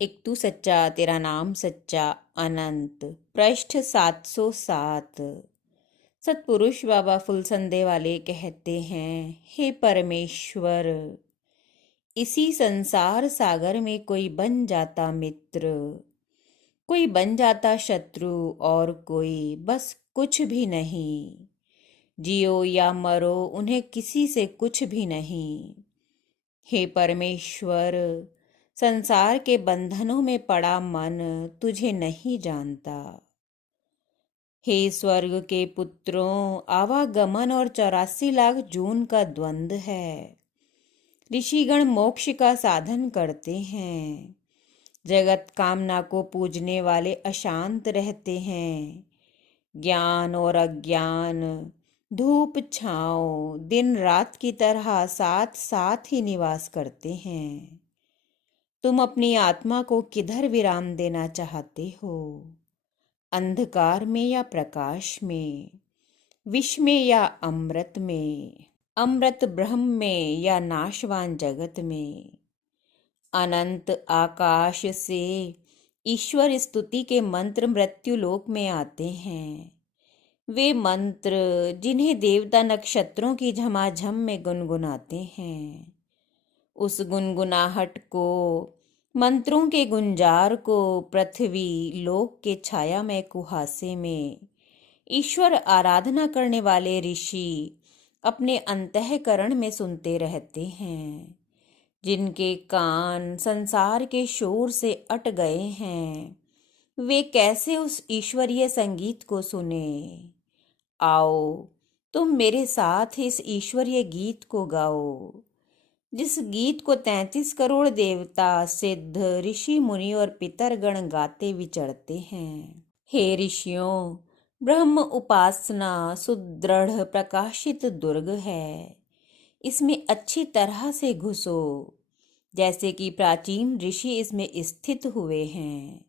एक तू सच्चा तेरा नाम सच्चा अनंत। पृष्ठ 707। सतपुरुष बाबा फुलसंदे वाले कहते हैं, हे परमेश्वर, इसी संसार सागर में कोई बन जाता मित्र, कोई बन जाता शत्रु और कोई बस कुछ भी नहीं। जियो या मरो उन्हें किसी से कुछ भी नहीं। हे परमेश्वर, संसार के बंधनों में पड़ा मन तुझे नहीं जानता। हे स्वर्ग के पुत्रों, आवागमन और 84 लाख जून का द्वंद्व है। ऋषिगण मोक्ष का साधन करते हैं। जगत कामना को पूजने वाले अशांत रहते हैं। ज्ञान और अज्ञान, धूप छाँव, दिन रात की तरह साथ साथ ही निवास करते हैं। तुम अपनी आत्मा को किधर विराम देना चाहते हो? अंधकार में या प्रकाश में, विष में या अमृत में, अमृत ब्रह्म में या नाशवान जगत में? अनंत आकाश से ईश्वर स्तुति के मंत्र मृत्युलोक में आते हैं। वे मंत्र जिन्हें देवता नक्षत्रों की झमाझम में गुनगुनाते हैं। उस गुनगुनाहट को, मंत्रों के गुंजार को पृथ्वी लोक के छायामय कुहासे में ईश्वर आराधना करने वाले ऋषि अपने अंतःकरण में सुनते रहते हैं। जिनके कान संसार के शोर से अट गए हैं, वे कैसे उस ईश्वरीय संगीत को सुने? आओ, तुम मेरे साथ इस ईश्वरीय गीत को गाओ, जिस गीत को 33 करोड़ देवता, सिद्ध, ऋषि, मुनि और पितरगण गाते विचरते हैं। हे ऋषियों, ब्रह्म उपासना सुदृढ़ प्रकाशित दुर्ग है। इसमें अच्छी तरह से घुसो, जैसे कि प्राचीन ऋषि इसमें स्थित हुए हैं।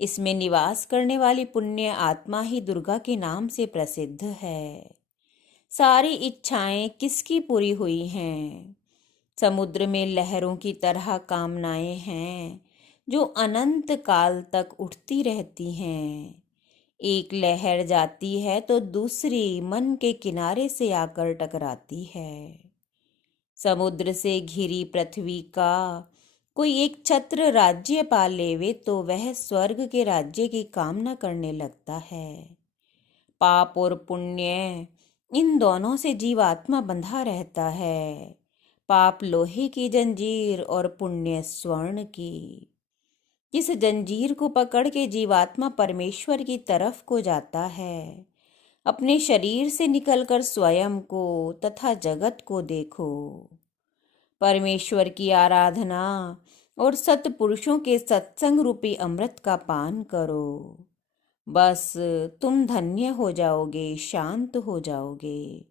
इसमें निवास करने वाली पुण्य आत्मा ही दुर्गा के नाम से प्रसिद्ध है। सारी इच्छाएं किसकी पूरी हुई हैं? समुद्र में लहरों की तरह कामनाएं हैं, जो अनंत काल तक उठती रहती हैं। एक लहर जाती है तो दूसरी मन के किनारे से आकर टकराती है। समुद्र से घिरी पृथ्वी का कोई एक छत्र राज्य पा लेवे तो वह स्वर्ग के राज्य की कामना करने लगता है। पाप और पुण्य, इन दोनों से जीवात्मा बंधा रहता है। पाप लोहे की जंजीर और पुण्य स्वर्ण की। जिस जंजीर को पकड़ के जीवात्मा परमेश्वर की तरफ को जाता है, अपने शरीर से निकलकर स्वयं को तथा जगत को देखो। परमेश्वर की आराधना और सत्पुरुषों के सत्संग रूपी अमृत का पान करो। बस तुम धन्य हो जाओगे, शांत हो जाओगे,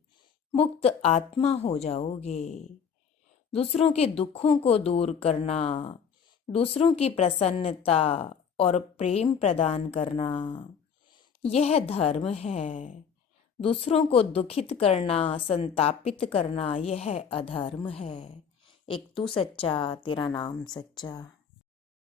मुक्त आत्मा हो जाओगे। दूसरों के दुखों को दूर करना, दूसरों की प्रसन्नता और प्रेम प्रदान करना, यह धर्म है। दूसरों को दुखित करना, संतापित करना, यह अधर्म है। एक तू सच्चा तेरा नाम सच्चा।